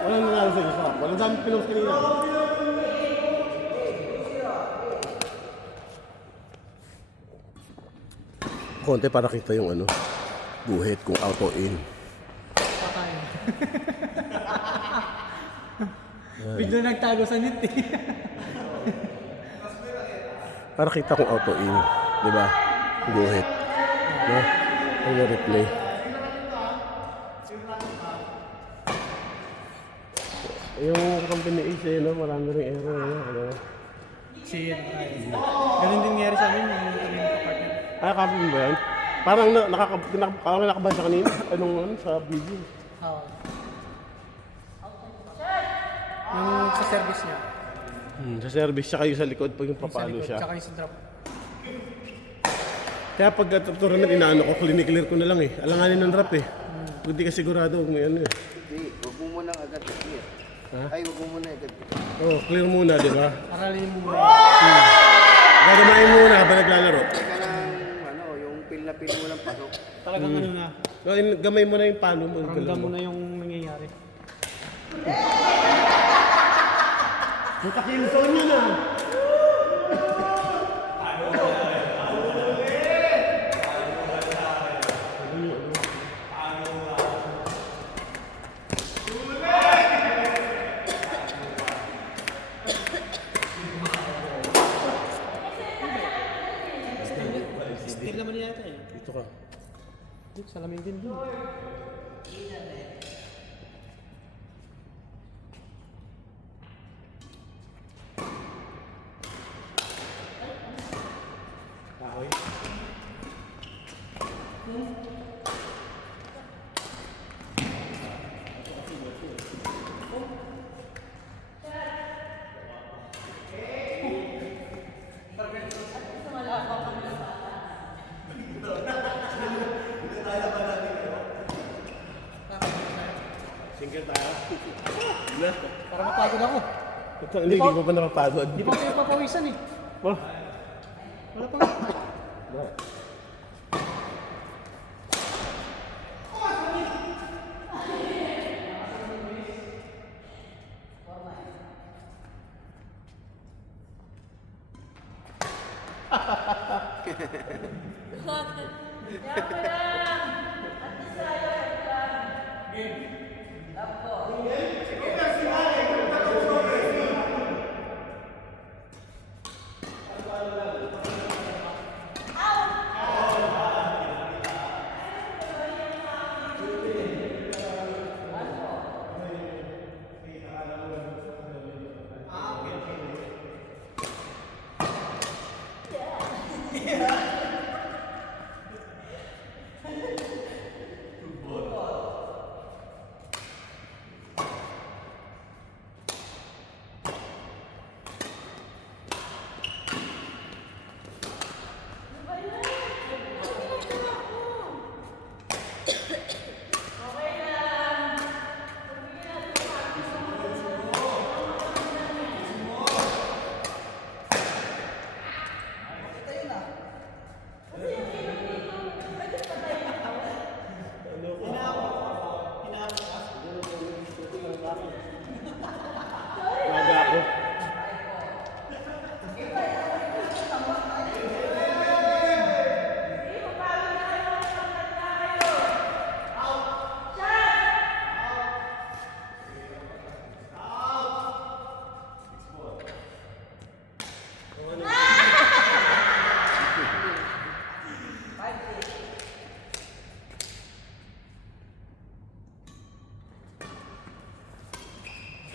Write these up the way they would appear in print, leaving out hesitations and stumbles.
Walang nanalo sa isa. Walang dami pinost kanina. Konti para kita yung ano, buhit kung auto in. Patay. Bigla nagtago sa net eh. Para kita kung auto in, di ba? Buhit. No? Ang replay. Yung company Ace, no? Marami rin error. Ano? Shit. Ganun din nangyari sa amin yung apartment. Ah, kapin ba yan? Parang nakabasa siya kanina. Anong ano, sa video. Oo. Yung sa service niya. Sa service siya kayo sa likod pag yung Yung sa papalo likod, siya. tsaka yung sa drop. Kaya pag tournament, inaano ko, kliniklear ko na lang eh. Alanganin ng rap eh. Kung di ka sigurado, huwag may ano eh. Hindi, huwag mo munang agad clear. Ha? Ay, huwag mo muna agad. Oh, clear muna, di ba? Aralin mo muna. Gagamayin muna habang naglalaro. Teka lang, ano, yung pil na pil mo lang pasok. Talagang ano na. So, gamay mo na yung palo mo. Ramdam mo na yung nangyayari. Yung kakilson nyo na. Still naman yata eh. Dito ka. Dito, salamin din dun. Single tayo. Na? Para mapagod ako. Ito, hindi ko pa napapagod. Di pa ako papawisan eh. Oh. Wala pa nga. Maga ako.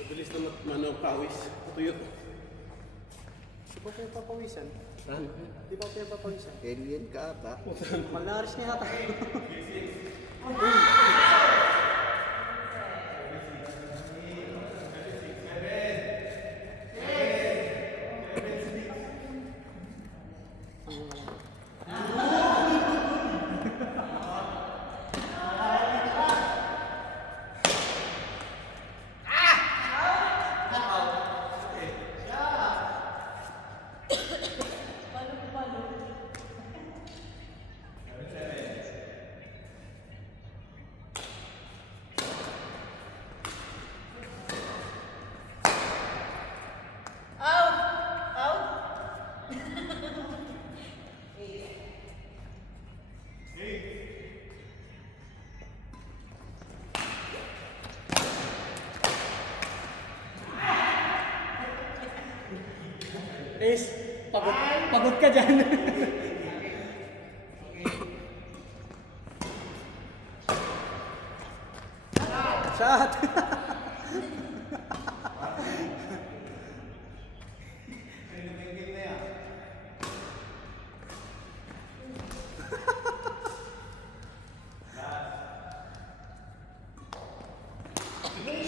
Bilis na pawis. Tuyo. Di ba kayo papawisan? Ano? Di ba kayo papawisan? Alien ka ata. Malaris niya ata. Chris, pagod ka dyan. Shot!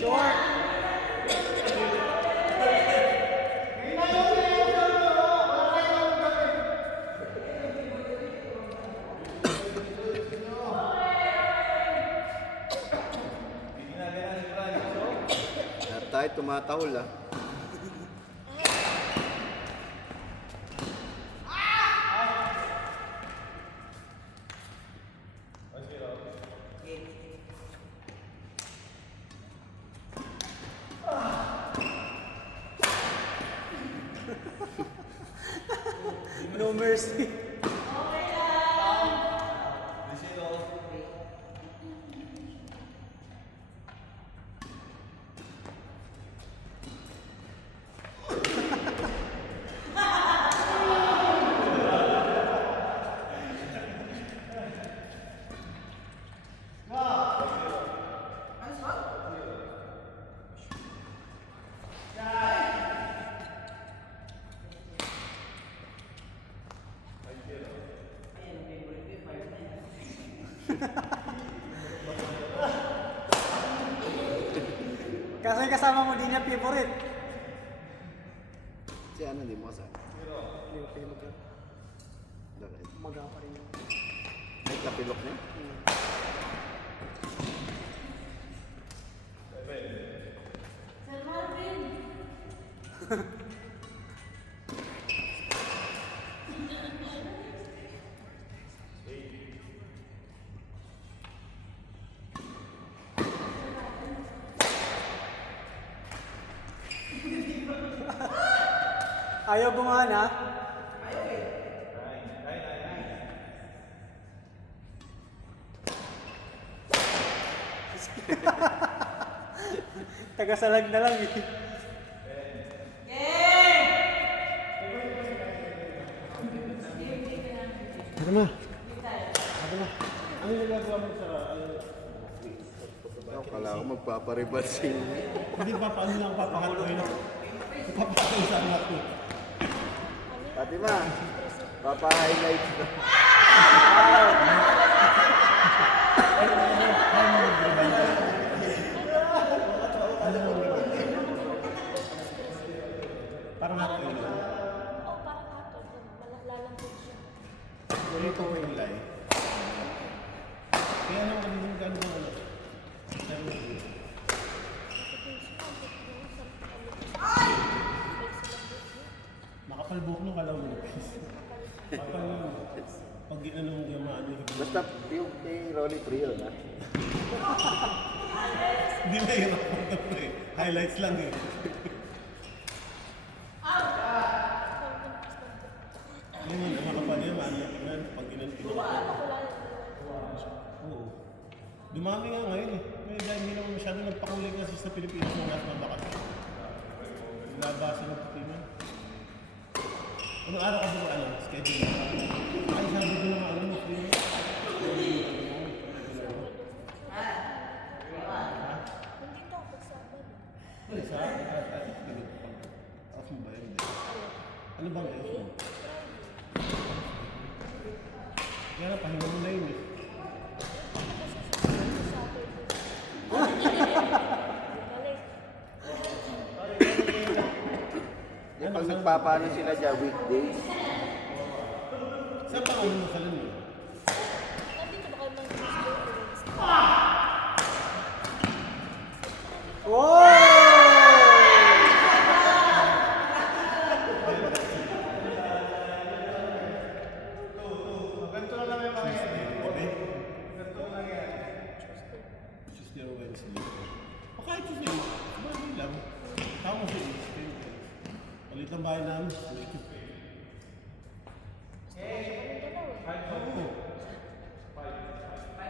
Short! Lahat tayo tumatahol ah. No mercy. Kasi yung kasama mo di niya favorite. Si ano, di mo sa. Hindi ko pinag Bakit? maga pa rin yun. May kapilok niya? Sir Marvin! Ayaw gumana. Tagasalag na lang eh. Ano ma? Ako, kala ko magpaparibasing. Hindi pa paano lang papakatuin. Papakatuin sa anak ko. Fatima, papa-highlights na. Parang ako yun. Oo, parang ato. Malalalambot siya. Wala ko yung lay. Kaya nung ano yung gano'n mo ano. Makapalbuk nung kalaw mo. Pag ginano mo yung maano yung Basta yung kay Rolly Trio na. hindi na yung highlights lang eh. Yung ano, makapal yung maano yung tingnan. Pag ginano Oo. Dumami nga ngayon eh. Ngayon dahil hindi naman masyado nagpakulit kasi sa Pilipinas ng lahat ng bakas. Nabasa ng patiman. Anong araw ka ba ano? Schedule mo? Ay, sabi ko naman ano mo, free mo. Hindi to, pagsaban. Ay, sa off mo ba yun? Ano bang off mo? Kaya na, pahinga mo na yun eh. Yung pag nagpapaano sila dyan, weekdays. Saan pa ano mo sa lalo? Nandito ba kayo mga Tuesday or Wednesday? Wow! Ganito na lang yung mga yan eh. Okay? Ganito lang yan. Tuesday or Wednesday. O kahit Tuesday, sabagay lang. Tama si Tuesday. Palit ang bahay namin. Oo.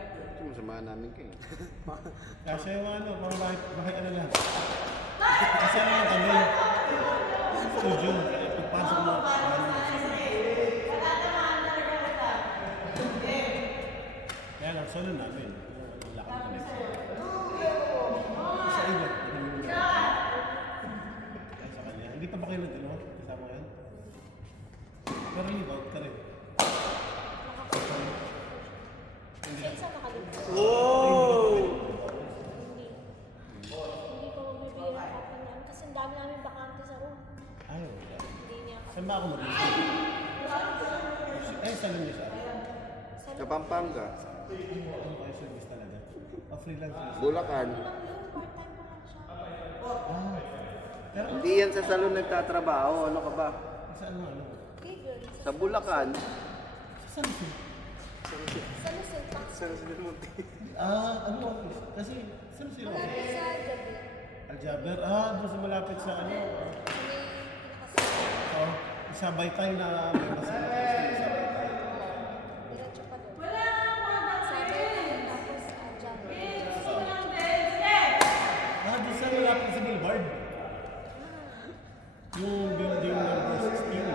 Ito, masama namin kayo. Kasi yung ano, pang bahay ano lang. Kasi ano lang kami. Studio. pagpasok mo. Kaya lang, solo namin. Ang lakad kami. Sa iyo. Kaya sa kanya. Hindi pa ba kayo nag-ano? Kasama yan? Pero leave out ka rin. Sa isa nakalimutan. Hindi. Hindi ko magbibigay ng papa namin kasi ang dami namin bakante sa room. Ay, wala. Hindi niya Saan ba ako mag-isip? Ay, saan niyo siya? Sa Pampanga, Ano kayo service talaga? Freelance visa. Bulacan. part-time pa lang siya. Pero, Hindi yan sa salon nagtatrabaho. Ano ka ba? saan mo ano? Giggle. Sa Bulacan. Saan siya? Sa Lucille Tax. Ano office? Kasi, saan sila? Malapit sa gabi. Aljaber? Doon sa malapit sa ano? May pinakasabi. Oh, isabay tayo na may masama. Isabay tayo. Diretso pa doon. Sabi tapos dyan. Doon sa malapit sa Boulevard. Yung building number 16. Yung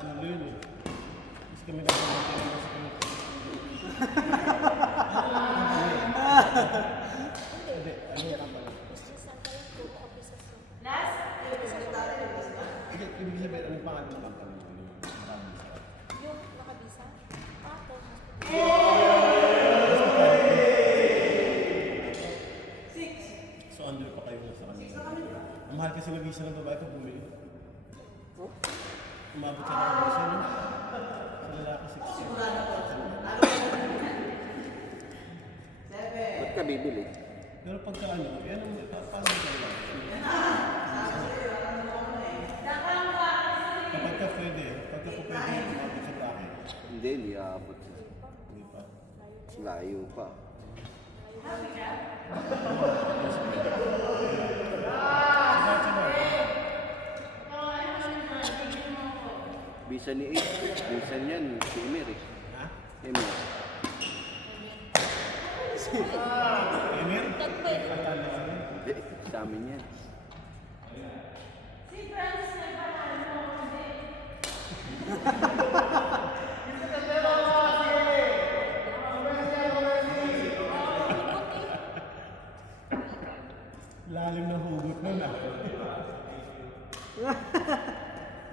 dulo yun eh. Tapos kami nagpapagod na sa kami. Hindi, ano yung company? Businessan pa lang po. Offices yun. Hindi, ibig sabihin, ano yung pangalan ng company? Yung nakabisa. Tapos, So under pa kayo na sa kanila. Ang mahal kasi mag-isa ng babae pag bumili. Umabot sa nakabisa, no? Sa lalaki 60. Ba't ka bibili? Pero pagka ano, yan ang paano ka lang? Kapag ka pwede, pagka po pwede, umabot sa lalaki. Hindi, hindi aabot. Hindi pa. Layo pa. Bisa ni Ace. Bisa niyan, si Emir eh. Ha? Emir. Emir? tagpay. Hindi, sa amin yan. Lalim na hugot nun ah.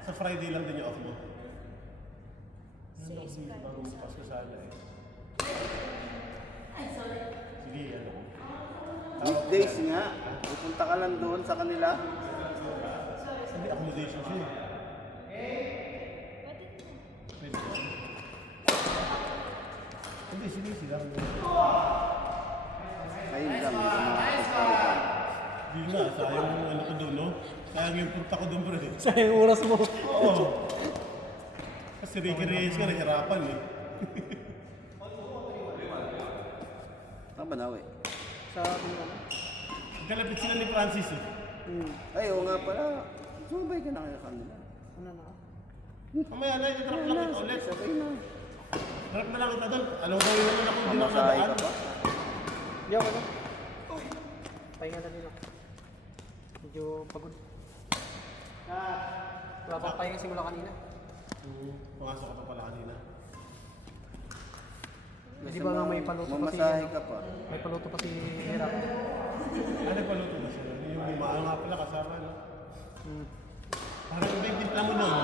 Sa Friday lang din yung off mo. Ano kasi bago bukas ka sana eh. Sige, ano ko. Weekdays nga. Pupunta ka lang doon sa kanila. Sabi, accommodation siya eh. Pwede ba? Hindi, sige, sila. Ayun lang, hindi ka makakapagpalitan. Hindi na, sayang yung ano ko doon, no? Sayang yung punta ko doon, bro. Sayang oras mo. Oo. Kasi Ricky Reyes ka, nahirapan eh. Saan ba nawe? Sa ating ano. Kalapit sila ni Francis eh. Ay, oo nga pala. Sumabay ka na kaya kanila. Ano na? Mamaya na, i-drop lang kita ulit. Sabay na. Drop na lang kita doon. Anong gawin naman ako, hindi na ako Mamasahe nadaan. ka ba? Hindi ako na. Pahinga na din ako. Medyo pagod. Wala pa pahinga simula kanina. Pumasok ka pa pala kanina. Di ba nga may paluto pa si... Mamasahe ka pa. May paluto pa si Hirap. Ano pa luto ba sila? Yung limaan nga pala kasama, no? Hmm. Parang iba yung timpla mo nun.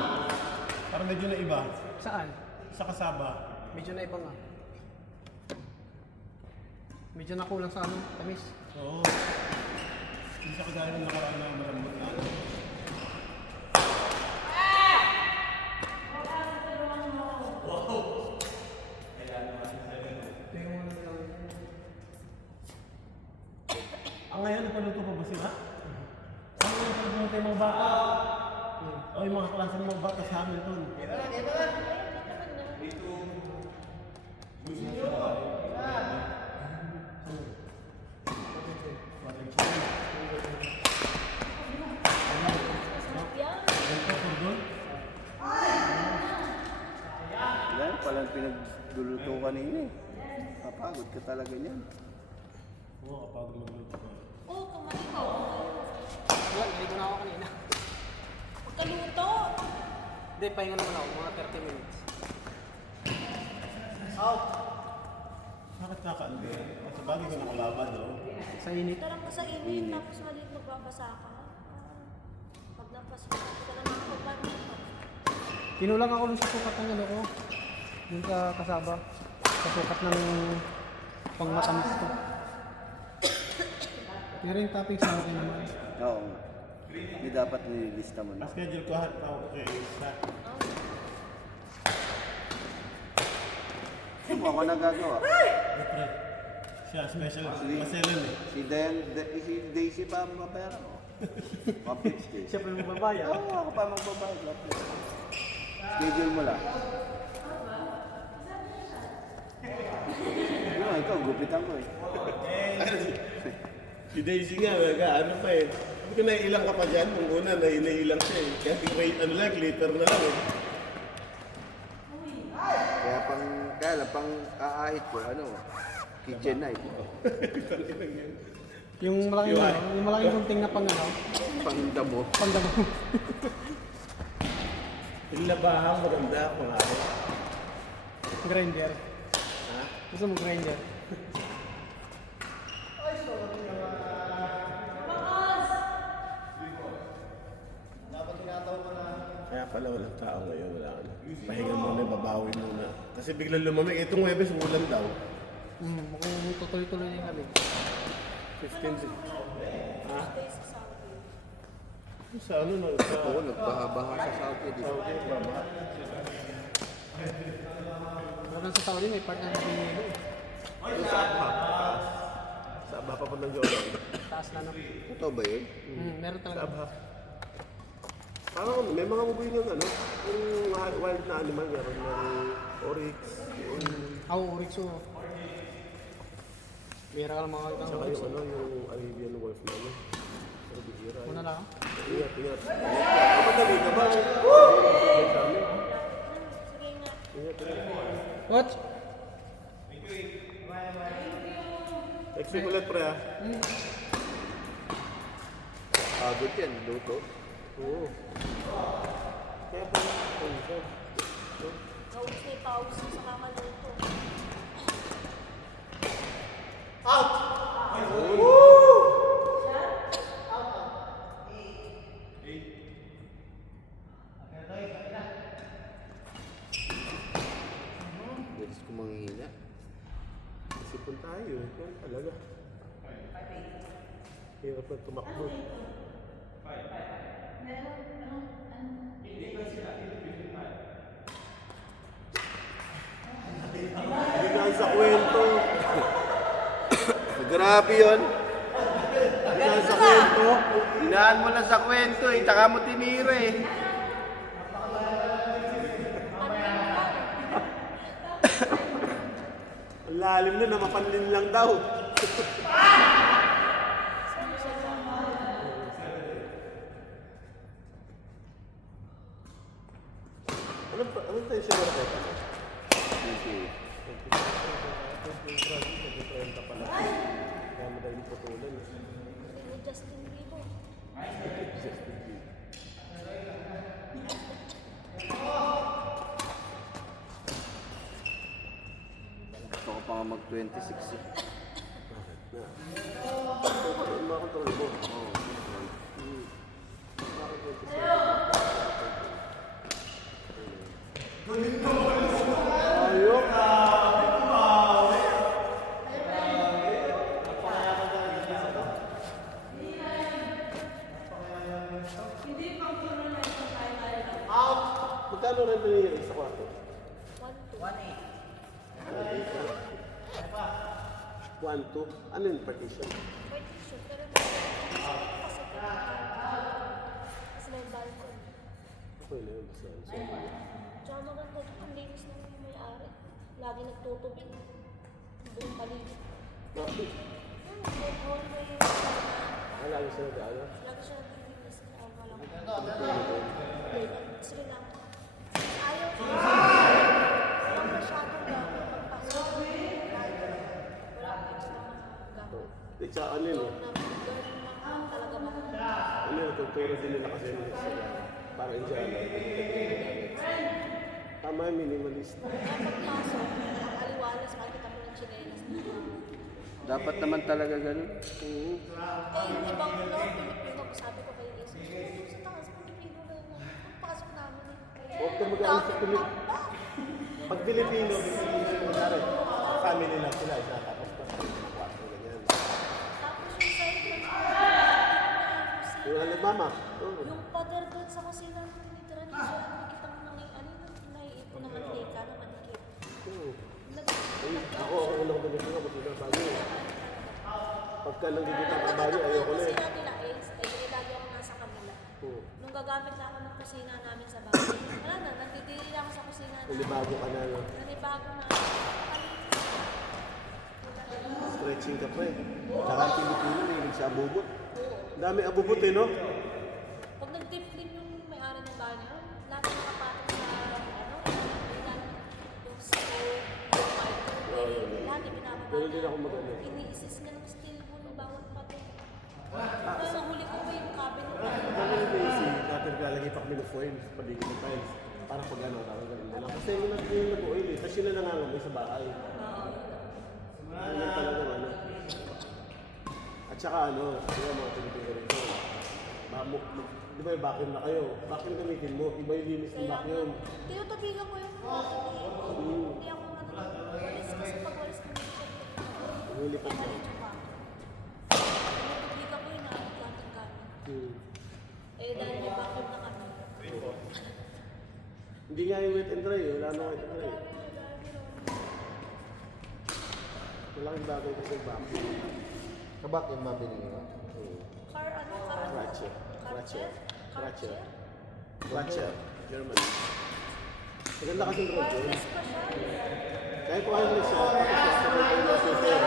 Parang medyo na iba. Saan? Sa kasaba. Medyo na iba nga. Medyo nakulang sa ano, tamis. Oo. Hindi sa kagaya ng nakaraan na malambot na ano. Ngayon, napaluto pa ba sila? Ngayon, napaluto tayo mga bata. O yung mga klase ng mga bata sa amin doon. Yan, palang pinagluluto kanina eh. Papagod ka talaga niyan. Oo, kapag magluto ka. Oo, kumain ka. Wala, naligo na ako kanina. Kaluto! Hindi, pahinga naman ako, mga 30 minutes. Bakit nakakaandi? Sa bagay ko nakalaban, no? Sa init. Tarang ka sa init, tapos maliit magbabasa ka. Pag napasok ka na makapagpapalit. Kinulang ako nung sa sukat ng ano ko. Yung kasaba. Sa sukat ng pangmatamis ko. Pero yung topping sa akin naman. Oo. Hindi dapat nililista mo na. Schedule ko hati ako kay Isa. Hindi mo ako nagagawa. Siyempre, siya, special. Maselan eh. Si Daisy pa ang mabayaran ko. 150. Siya pa yung babayad. Oo, ako pa magbabayad. Schedule mo lang. Ano, ikaw, gupitan ko eh. Si Daisy nga, ano pa eh. Hindi ko naiilang ka pa dyan. Nung una, naiilang siya eh. Kaya ano lang, glitter na lang eh. Kaya lang, pang aahit ko, kitchen knife. Yung malaking ano, yung malaking gunting na pang ano, Pangdamo. pandamo. Yung labahan, maganda ako nga. Grinder. Ha? Gusto mo grinder? Kaya pala walang tao ngayon, wala ka na. Pahinga muna, babawi muna. Kasi biglang lumamig. Itong Webes, ulan daw. Mukhang tutuloy-tuloy din kami. 15. Ha? Days sa Saudi. Sa ano na? Sa Oo, nagbaha-baha sa Saudi. Di ba? Saudi, baba. Pero sa Saudi may part na nabinilo. Yung sa Abha. Sa Abha pa ng Jordan. Taas na ng... Totoo ba yun? Meron Sa talaga. Abha. Parang may mga bubuy ng ano, yung wild na animal, meron ng oryx, yung Ako, Oryxo. Bira ka lang makakita ng saka Oryxo. yung ano, yung Arabian wolf na ano. Pero bihira. Una lang. Ingat, ingat. Madali ka ba? Sa amin. Sige nga. Ingat, ingat. What? Next week ulit, pre, ah. Agod yan, luto. Oo. Kaya pa na, Gawin na pause sa kakaluto. Bilis ko manghihina. isipon tayo, yan talaga. Hirap na tumakbo. Hindi na sa kwento. Grabe yun. Hindi na sa kwento. Dinaan mo na sa kwento eh, tsaka mo tinira eh. Ang lalim na, namapanlin lang daw. Anong tayo siya na ito? Kaya madaling putulan. Hindi mo Justin Bieber. Gusto ko pa nga mag-26 eh. Makontrol mo. Ayok ka! Magkano rin pinili sa kwarto? 1-2. 1-2. Ano yung partition? Partition. Pero kasi kasi may balcony. Okay na yun. Basta yun. Tsaka maganda ito. Ang linis ng may-ari. Lagi nagtutubig. Buong paligid. Bakit? May hallway. Alala sila na ano? Lagi siya naglilinis. Kaya walang Sri Lanka. Ayaw ko. Walang masyadong gamit. Pagpasok. Walang extra mga gamit. Sa ano yun? Ganun lang talaga ba? Ano yun? Kultura din nila kasi nila sila. Para Indiano. Tama yung minimalist. Kaya pagpasok, aliwalas, makikita mo ng chinelas na Dapat naman talaga ganun. Oo. yung ibang floor, Pilipino, sabi ko kay Jesus, yung sa taas, Pilipino na yun. Pagpasok namin eh. Huwag ka mag-alis sa Pilipino. Pag Pilipino, kunyari, family lang sila, isa tapos pa sa kwarto, ganyan. Tapos yung side Yung alam mama, oo. yung pader doon sa kusina ng tinitira niya, so nakikita mo nang ano yung naiipon ng mantika na manikip. Oo. Ako unang dumitin ako sila bago. Pagka nagigit ang kabayo, ayoko na eh. Kusina nila lagi ako nasa kabila. Oo. Nung gagamit na ako ng kusina namin sa bahay, wala na, nandidiri ako sa kusina namin. Ulibago ka na, no? Nanibago na. Stretching ka pa eh. Tsaka ang Pilipino, may sa abubot. Ang dami abubot eh, no? Pag nag-deep clean yung may-ari ng bahay niya, lahat ng nakapatong sa yung stove, yung microwave, lahat yung pinapababa. Pero hindi na ako mag-ano. Iniisis niya ng steel wool ng bawat pato. Tapos ang huli ko pa yung cabinet. Kami ni Daisy, dati naglalagay pa kami ng foil sa paligid ng tiles. Para pag ano, parang ganun na lang. Kasi yung nag-oil eh, tapos yun na nangangamoy sa bahay. Ano lang talaga ano. At saka ano, diba mga Pilipino rito, di ba yung vacuum na kayo? Vacuum gamitin mo, iba yung linis ng vacuum. Tinutubigan ko yung hindi ako walis kasi pag walis ko hindi siya Huli pa siya. tinutubigan ko yun gamit. Eh dahil may vacuum na kami. Hindi nga yung wet and dry, wala na wet and dry. Malaking bagay kasi yung vacuum. Kabak yung mabili nyo. Car ano? Ratchet. Ratchet? Ratchet. Ratchet. German. Maganda kasi yung road yun. Wireless pa siya. Kahit wireless siya, tapos washable pa yung mga filter.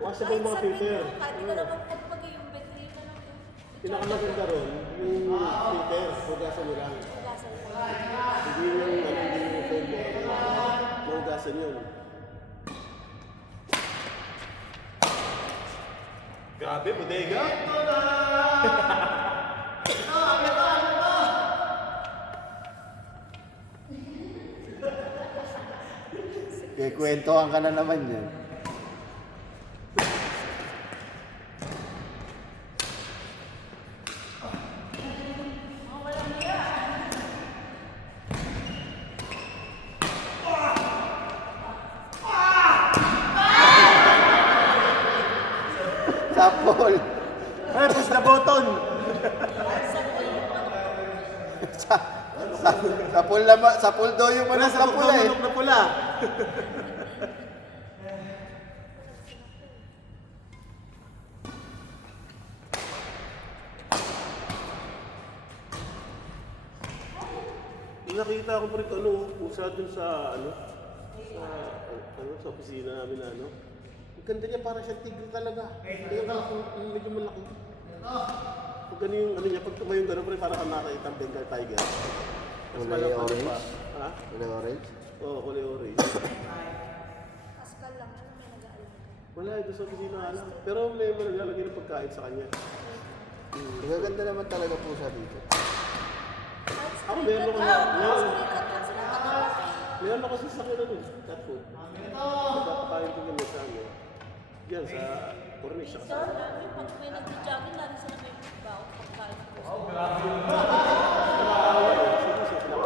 Washable yung mga filter. Kahit di ka naman pagpag yung battery na lang yung Pinakamaganda ron, yung filter, hugasan nyo lang. hugasan mo. Hindi yung hindi yung phone mo. Mahugasan yun. Grabe, bodega! Kikwentuhan ka na naman yan. Sapol! Ay, push the button! Sapol daw yung manok na pula eh. Manok na pula. Nakita ko pa rin ano, pusa dun sa sa opisina namin na ano. Ang ganda niya, para siyang tigre talaga. Yung kalaki, medyo malaki. Pag ano yung ano niya, pag tumayo gano'n pa rin, para kang nakakita ang Bengal tiger. Mas Kulay malaki orange? pa. Ha? Kulay orange? Oo, kulay orange. Pascal lang, ano may nag-aalala. Wala, doon sa opisina alam. Pero may naglalagay ng pagkain sa kanya. Magaganda naman talaga pusa dito. Ako meron ako meron. Sikat lang sila kakalaki. Meron ako sa sakit ano, cat food. Nagpapakain ko kami sa ano. Yan, sa cornish siya. Sir, pag may nag-jogging, lagi sila may baon pagkain ko. Nakakaawa eh. Sino siya sila?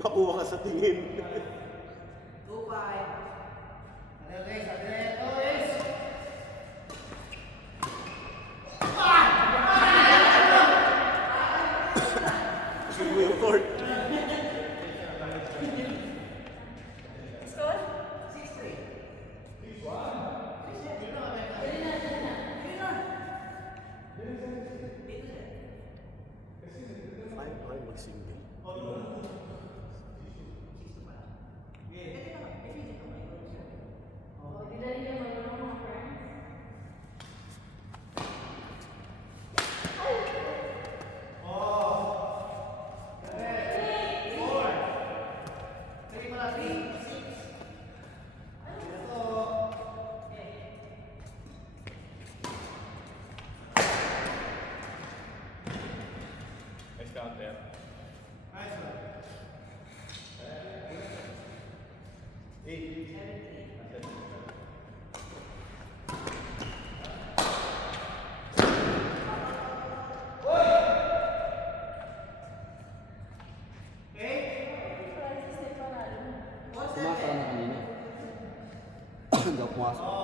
Makuha ka sa tingin. Gusto mo yung court. Ay, mag-single. pumasok.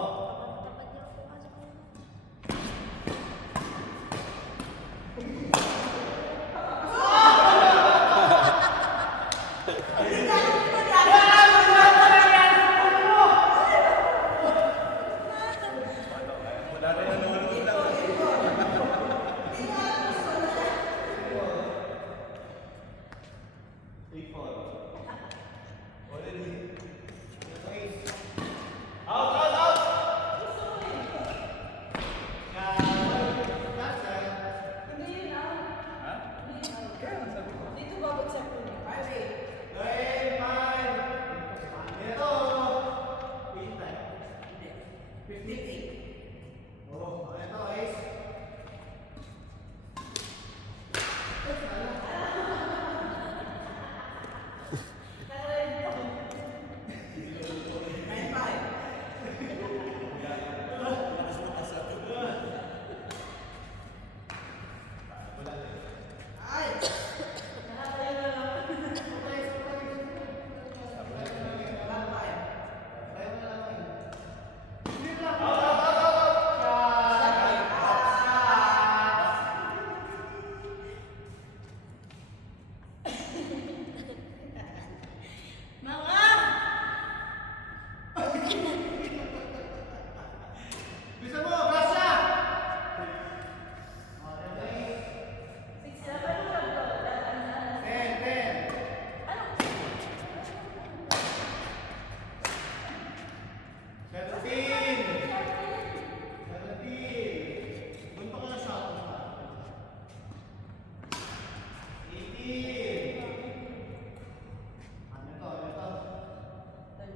Kapag niya ako pumasok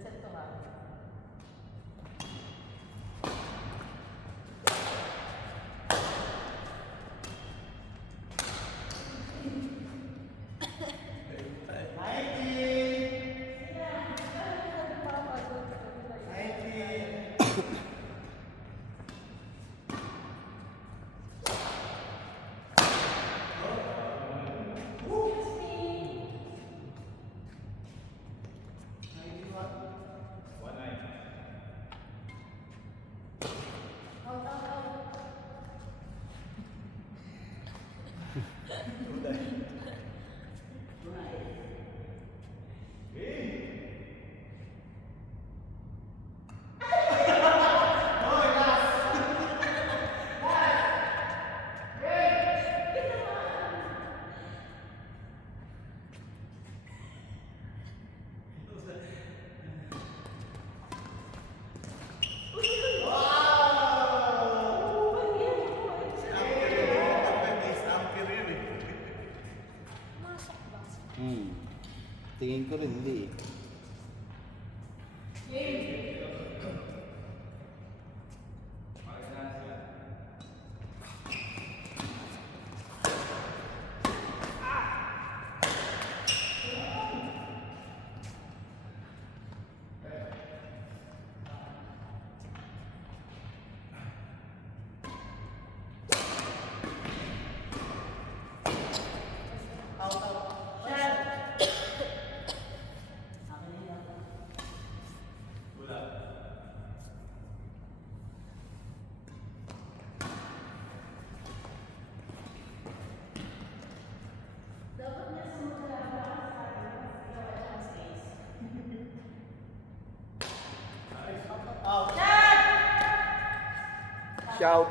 ko naman. Tingin ko rin, hindi eh. Shout.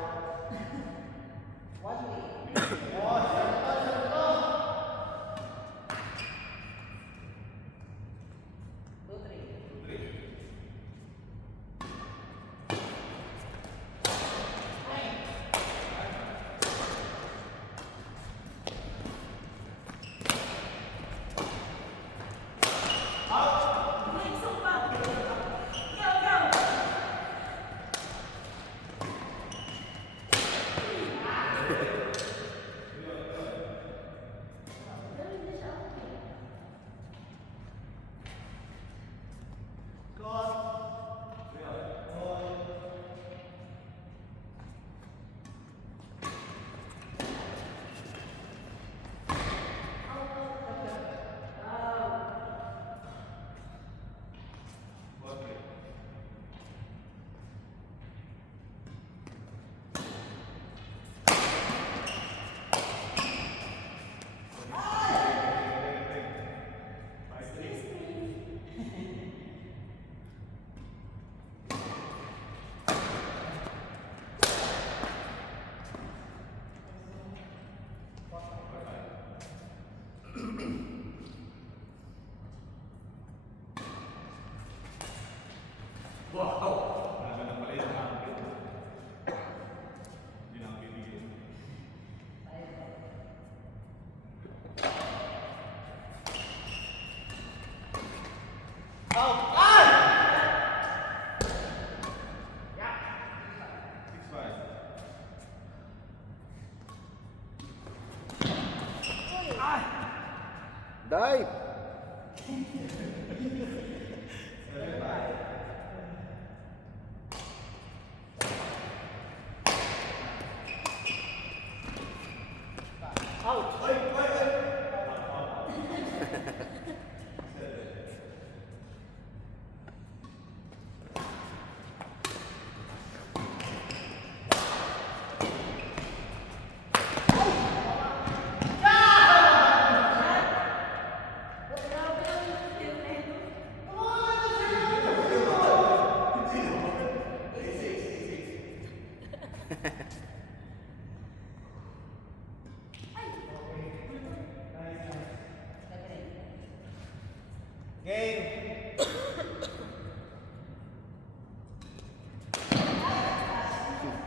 Drive!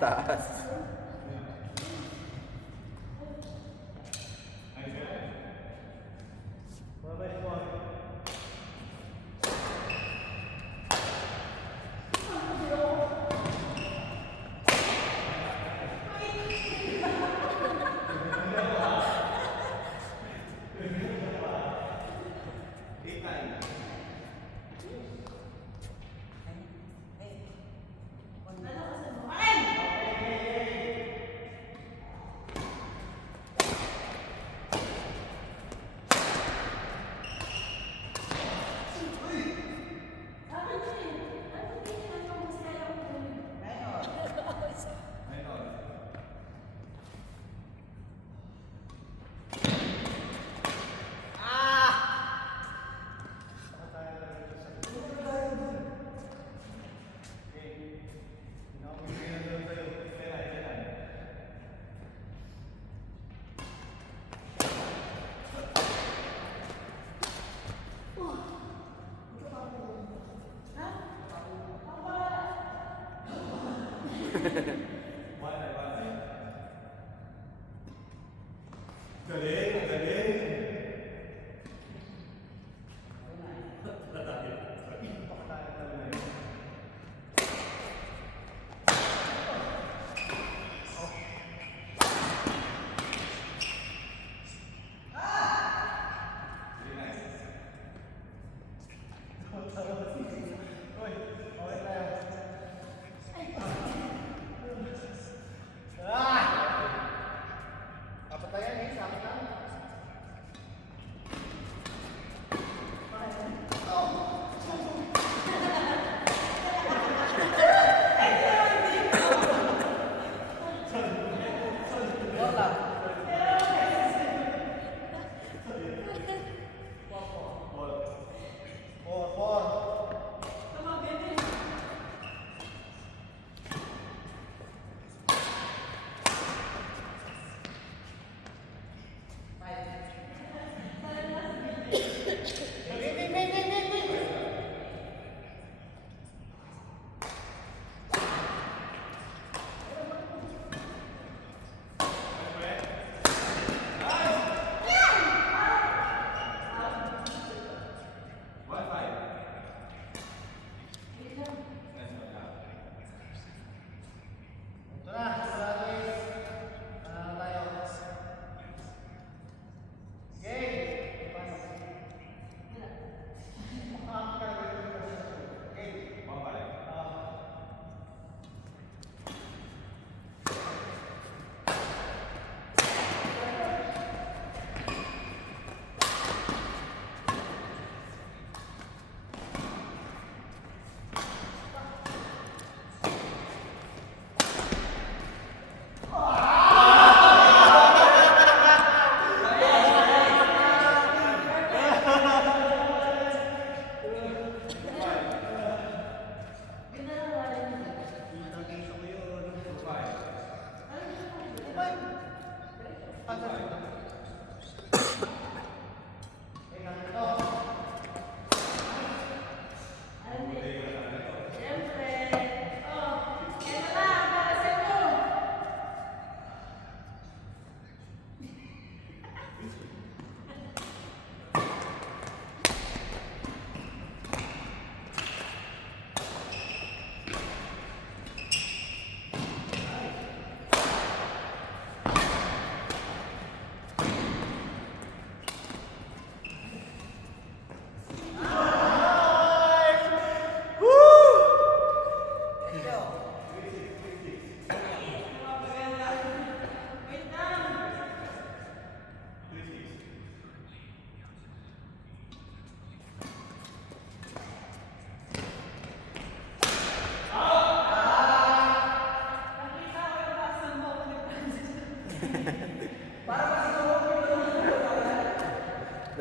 Taas.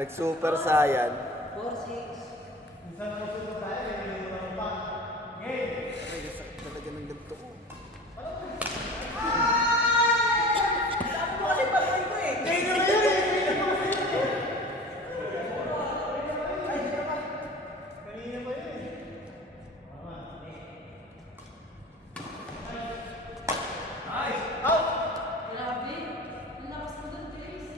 Nag-super saiyan. 4-6. Ay, nasakit talaga ng ganito ko. Grabe. Ang lakas mo doon, Chris.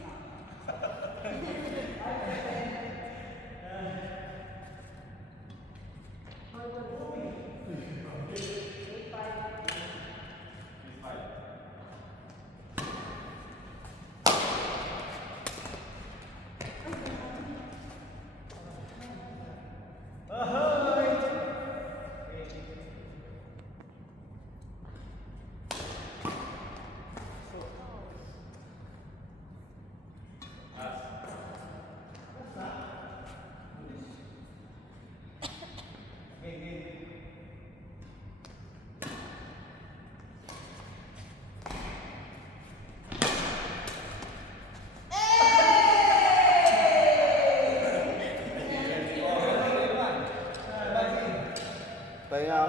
Kaya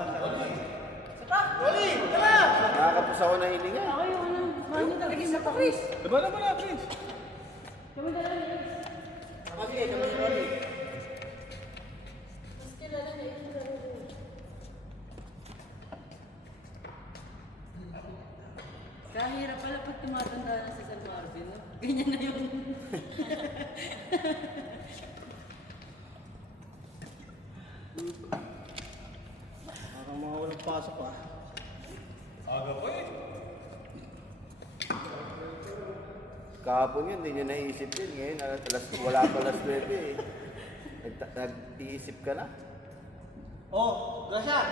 nakakapos ako ng hininga. Ako yung ano, mahal niyo talaga sa Chris. Diba naman na, Prince? Kami dalawa ni Chris. Mas kilala na yung laro ko. Kahirap pala pag tumatanda na sa San Marvin, no? Ganyan na yun. Parang mga walang pasok ah. Kahapon yun, hindi niya naisip yun. Ngayon, wala pa alas 9 eh. Nag-iisip ka na? Oh, Grasya!